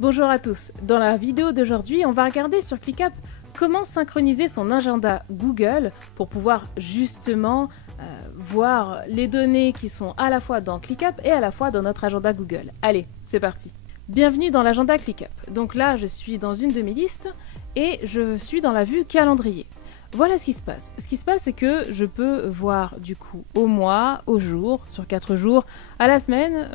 Bonjour à tous, dans la vidéo d'aujourd'hui, on va regarder sur ClickUp comment synchroniser son agenda Google pour pouvoir justement voir les données qui sont à la fois dans ClickUp et à la fois dans notre agenda Google. Allez, c'est parti. Bienvenue dans l'agenda ClickUp. Donc là, je suis dans une de mes listes et je suis dans la vue calendrier. Voilà ce qui se passe. Ce qui se passe, c'est que je peux voir du coup au mois, au jour, sur 4 jours, à la semaine,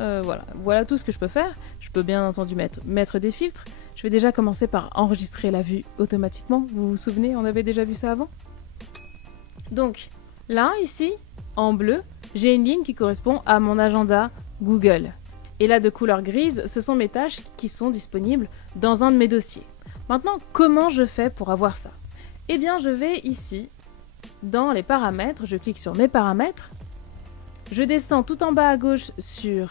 voilà tout ce que je peux faire. Je peux bien entendu mettre des filtres. Je vais déjà commencer par enregistrer la vue automatiquement. Vous vous souvenez, on avait déjà vu ça avant? Donc là, ici, en bleu, j'ai une ligne qui correspond à mon agenda Google. Et là, de couleur grise, ce sont mes tâches qui sont disponibles dans un de mes dossiers. Maintenant, comment je fais pour avoir ça? Eh bien, je vais ici, dans les paramètres, je clique sur mes paramètres, je descends tout en bas à gauche sur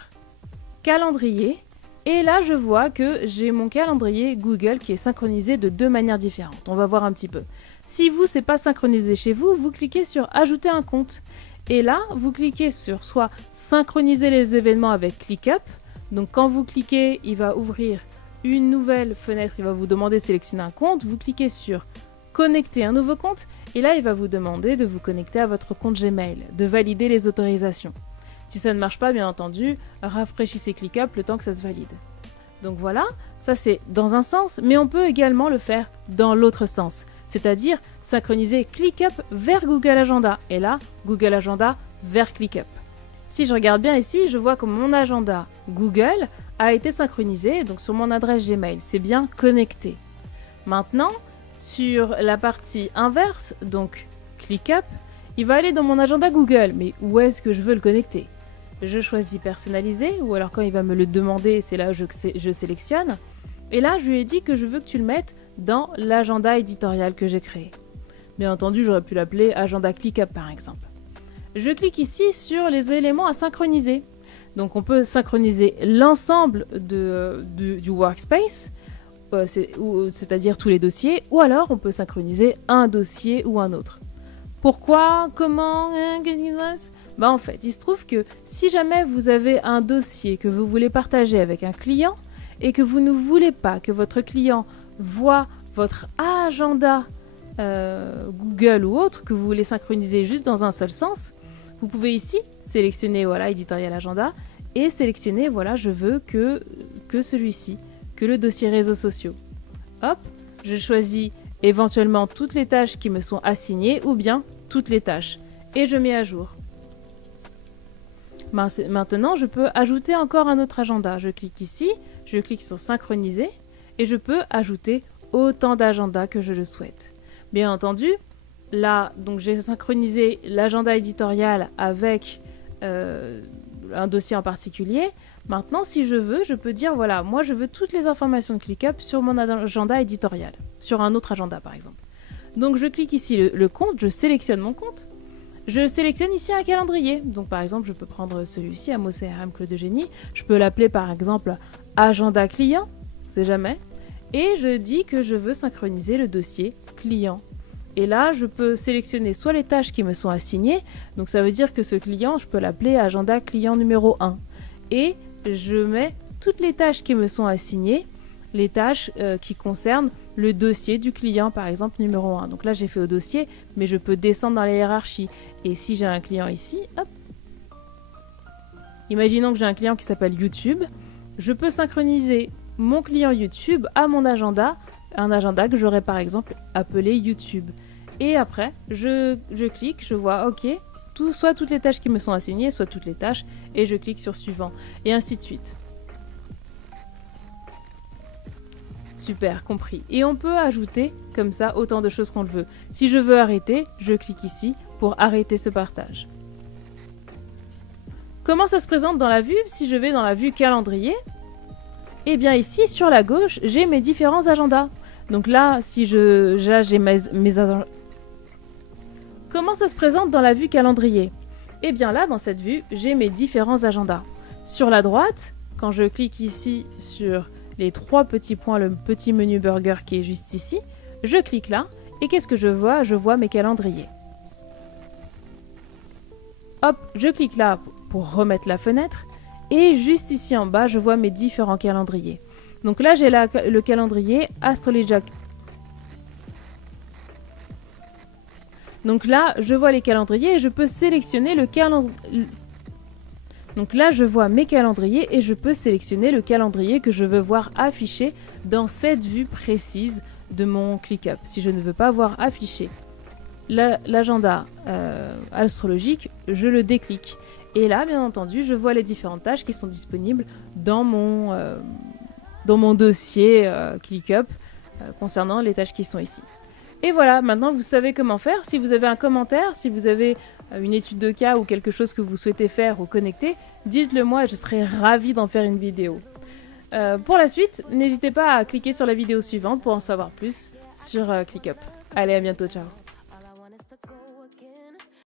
calendrier, et là, je vois que j'ai mon calendrier Google qui est synchronisé de deux manières différentes. On va voir un petit peu. Si vous, c'est pas synchronisé chez vous, vous cliquez sur ajouter un compte. Et là, vous cliquez sur soit synchroniser les événements avec ClickUp. Donc, quand vous cliquez, il va ouvrir une nouvelle fenêtre, il va vous demander de sélectionner un compte. Vous cliquez sur connecter un nouveau compte et là il va vous demander de vous connecter à votre compte Gmail, de valider les autorisations. Si ça ne marche pas, bien entendu, rafraîchissez ClickUp le temps que ça se valide. Donc voilà, ça c'est dans un sens, mais on peut également le faire dans l'autre sens, c'est-à-dire synchroniser ClickUp vers Google Agenda et là Google Agenda vers ClickUp. Si je regarde bien ici, je vois que mon agenda Google a été synchronisé, donc sur mon adresse Gmail, c'est bien connecté. Maintenant, sur la partie inverse, donc ClickUp, il va aller dans mon agenda Google. Mais où est-ce que je veux le connecter? Je choisis personnaliser, ou alors quand il va me le demander, c'est là que je sélectionne. Et là, je lui ai dit que je veux que tu le mettes dans l'agenda éditorial que j'ai créé. Bien entendu, j'aurais pu l'appeler agenda ClickUp par exemple. Je clique ici sur les éléments à synchroniser. Donc on peut synchroniser l'ensemble du workspace, c'est-à-dire tous les dossiers, ou alors on peut synchroniser un dossier ou un autre. Pourquoi? Comment? Qu'est-ce qui se passe? En fait, il se trouve que si jamais vous avez un dossier que vous voulez partager avec un client et que vous ne voulez pas que votre client voit votre agenda Google ou autre, que vous voulez synchroniser juste dans un seul sens, vous pouvez ici sélectionner voilà, éditorial agenda et sélectionner voilà, je veux que celui-ci, que le dossier réseaux sociaux. Hop, je choisis éventuellement toutes les tâches qui me sont assignées ou bien toutes les tâches et je mets à jour. Maintenant, je peux ajouter encore un autre agenda. Je clique ici, je clique sur synchroniser et je peux ajouter autant d'agendas que je le souhaite. Bien entendu, là, donc j'ai synchronisé l'agenda éditorial avec un dossier en particulier. Maintenant, si je veux, je peux dire, voilà, moi je veux toutes les informations de ClickUp sur mon agenda éditorial, sur un autre agenda par exemple. Donc je clique ici le compte, je sélectionne mon compte, je sélectionne ici un calendrier. Donc par exemple, je peux prendre celui-ci, Amo CRM Claude Eugénie, je peux l'appeler par exemple agenda client, c'est jamais, et je dis que je veux synchroniser le dossier client. Et là, je peux sélectionner soit les tâches qui me sont assignées, donc ça veut dire que ce client, je peux l'appeler agenda client numéro 1. Et je mets toutes les tâches qui me sont assignées, les tâches qui concernent le dossier du client, par exemple numéro 1. Donc là, j'ai fait au dossier, mais je peux descendre dans la hiérarchie. Et si j'ai un client ici, hop, imaginons que j'ai un client qui s'appelle YouTube, je peux synchroniser mon client YouTube à mon agenda, un agenda que j'aurais par exemple appelé YouTube. Et après, je clique, je vois OK, soit toutes les tâches qui me sont assignées, soit toutes les tâches, et je clique sur suivant, et ainsi de suite. Super, compris. Et on peut ajouter comme ça autant de choses qu'on le veut. Si je veux arrêter, je clique ici pour arrêter ce partage. Comment ça se présente dans la vue? Si je vais dans la vue calendrier, eh bien ici sur la gauche, j'ai mes différents agendas. Donc là, si j'ai mes agendas. Comment ça se présente dans la vue calendrier? Eh bien là, dans cette vue, j'ai mes différents agendas. Sur la droite, quand je clique ici sur les 3 petits points, le petit menu burger qui est juste ici, je clique là, et qu'est-ce que je vois? Je vois mes calendriers. Hop, je clique là pour remettre la fenêtre, et juste ici en bas, je vois mes différents calendriers. Donc là, j'ai le calendrier Astrologia. Donc là, je vois les calendriers et je peux sélectionner le calendrier. Donc là, je vois mes calendriers et je peux sélectionner le calendrier que je veux voir affiché dans cette vue précise de mon ClickUp. Si je ne veux pas voir affiché l'agenda astrologique, je le déclique. Et là, bien entendu, je vois les différentes tâches qui sont disponibles dans mon dossier ClickUp concernant les tâches qui sont ici. Et voilà, maintenant vous savez comment faire. Si vous avez un commentaire, si vous avez une étude de cas ou quelque chose que vous souhaitez faire ou connecter, dites-le moi et je serai ravie d'en faire une vidéo. Pour la suite, n'hésitez pas à cliquer sur la vidéo suivante pour en savoir plus sur ClickUp. Allez, à bientôt, ciao.